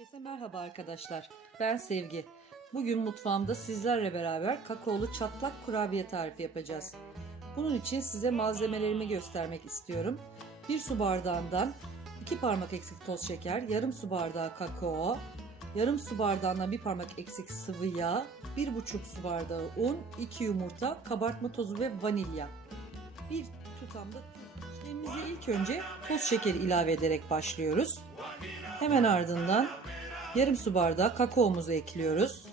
Herkese merhaba arkadaşlar. Ben Sevgi. Bugün mutfağımda sizlerle beraber kakaolu çatlak kurabiye tarifi yapacağız. Bunun için size malzemelerimi göstermek istiyorum. Bir su bardağından 2 parmak eksik toz şeker, yarım su bardağı kakao, yarım su bardağından bir parmak eksik sıvı yağ, 1,5 su bardağı un, 2 yumurta, kabartma tozu ve vanilya. Bir tutamda tuz. İşlemimize ilk önce toz şekeri ilave ederek başlıyoruz. Hemen ardından yarım su bardağı kakaomuzu ekliyoruz.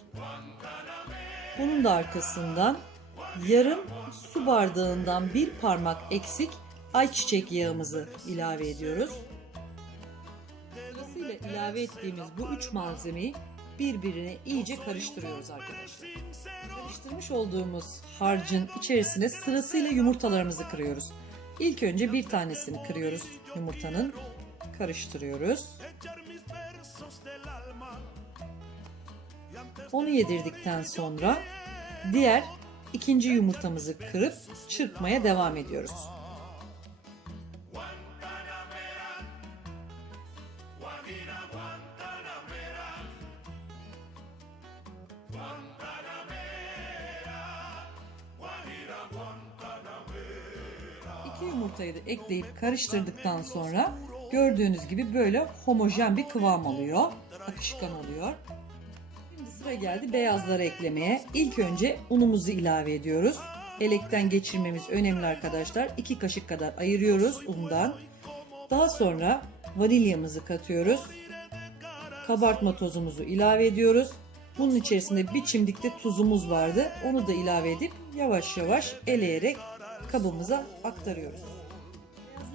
Bunun da arkasından yarım su bardağından bir parmak eksik ayçiçek yağımızı ilave ediyoruz. Sırasıyla ilave ettiğimiz bu üç malzemeyi birbirine iyice karıştırıyoruz arkadaşlar. Karıştırmış olduğumuz harcın içerisine sırasıyla yumurtalarımızı kırıyoruz. İlk önce bir tanesini kırıyoruz yumurtanın. Karıştırıyoruz. Onu yedirdikten sonra diğer ikinci yumurtamızı kırıp çırpmaya devam ediyoruz. İki yumurtayı da ekleyip karıştırdıktan sonra gördüğünüz gibi böyle homojen bir kıvam alıyor. Akışkan oluyor. Şimdi sıra geldi beyazları eklemeye. İlk önce unumuzu ilave ediyoruz. Elekten geçirmemiz önemli arkadaşlar. 2 kaşık kadar ayırıyoruz undan. Daha sonra vanilyamızı katıyoruz. Kabartma tozumuzu ilave ediyoruz. Bunun içerisinde bir çimdik de tuzumuz vardı. Onu da ilave edip yavaş yavaş eleyerek kabımıza aktarıyoruz.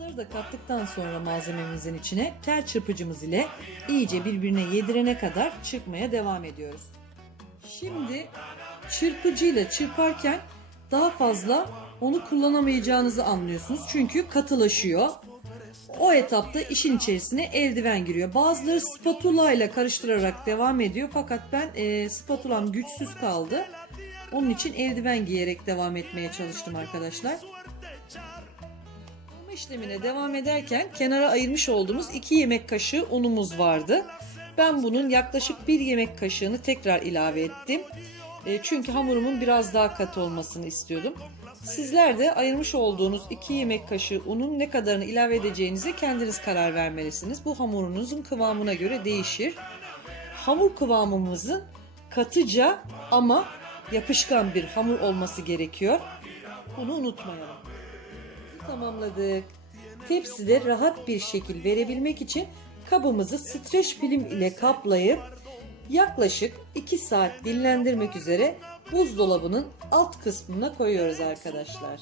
Beyazları da kattıktan sonra malzememizin içine tel çırpıcımız ile iyice birbirine yedirene kadar çırpmaya devam ediyoruz. Şimdi çırpıcıyla çırparken daha fazla onu kullanamayacağınızı anlıyorsunuz. Çünkü katılaşıyor. O etapta işin içerisine eldiven giriyor. Bazıları spatula ile karıştırarak devam ediyor. Fakat ben e, spatulam güçsüz kaldı. Onun için eldiven giyerek devam etmeye çalıştım arkadaşlar. Kavurma işlemine devam ederken kenara ayırmış olduğumuz 2 yemek kaşığı unumuz vardı. Ben bunun yaklaşık 1 yemek kaşığını tekrar ilave ettim. E, çünkü hamurumun biraz daha katı olmasını istiyordum. Sizler de ayırmış olduğunuz 2 yemek kaşığı unun ne kadarını ilave edeceğinize kendiniz karar vermelisiniz. Bu hamurunuzun kıvamına göre değişir. Hamur kıvamımızın katıca ama yapışkan bir hamur olması gerekiyor. Bunu unutmayalım. Tamamladık. Tepside rahat bir şekil verebilmek için kabımızı streç film ile kaplayıp yaklaşık 2 saat dinlendirmek üzere buzdolabının alt kısmına koyuyoruz arkadaşlar.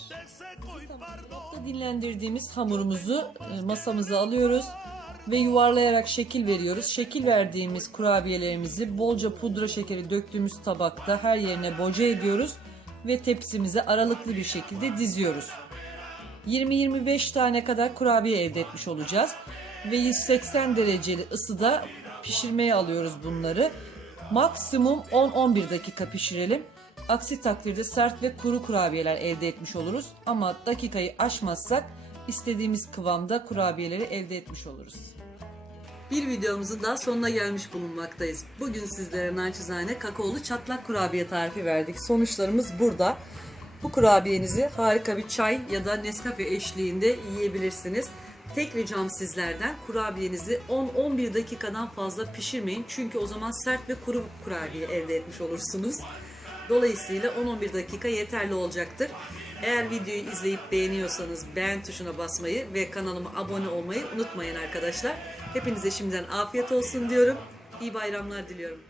Dolapta dinlendirdiğimiz hamurumuzu e, masamıza alıyoruz ve yuvarlayarak şekil veriyoruz. Şekil verdiğimiz kurabiyelerimizi bolca pudra şekeri döktüğümüz tabakta her yerine boca ediyoruz ve tepsimize aralıklı bir şekilde diziyoruz. 20-25 tane kadar kurabiye elde etmiş olacağız. Ve 180 dereceli ısıda pişirmeye alıyoruz bunları. Maksimum 10-11 dakika pişirelim. Aksi takdirde sert ve kuru kurabiyeler elde etmiş oluruz. Ama dakikayı aşmazsak istediğimiz kıvamda kurabiyeleri elde etmiş oluruz. Bir videomuzun daha sonuna gelmiş bulunmaktayız. Bugün sizlere naçizane kakaolu çatlak kurabiye tarifi verdik. Sonuçlarımız burada. Bu kurabiyenizi harika bir çay ya da Nescafe eşliğinde yiyebilirsiniz. Tek ricam sizlerden kurabiyenizi 10-11 dakikadan fazla pişirmeyin. Çünkü o zaman sert ve kuru kurabiye elde etmiş olursunuz. Dolayısıyla 10-11 dakika yeterli olacaktır. Eğer videoyu izleyip beğeniyorsanız beğen tuşuna basmayı ve kanalıma abone olmayı unutmayın arkadaşlar. Hepinize şimdiden afiyet olsun diyorum. İyi bayramlar diliyorum.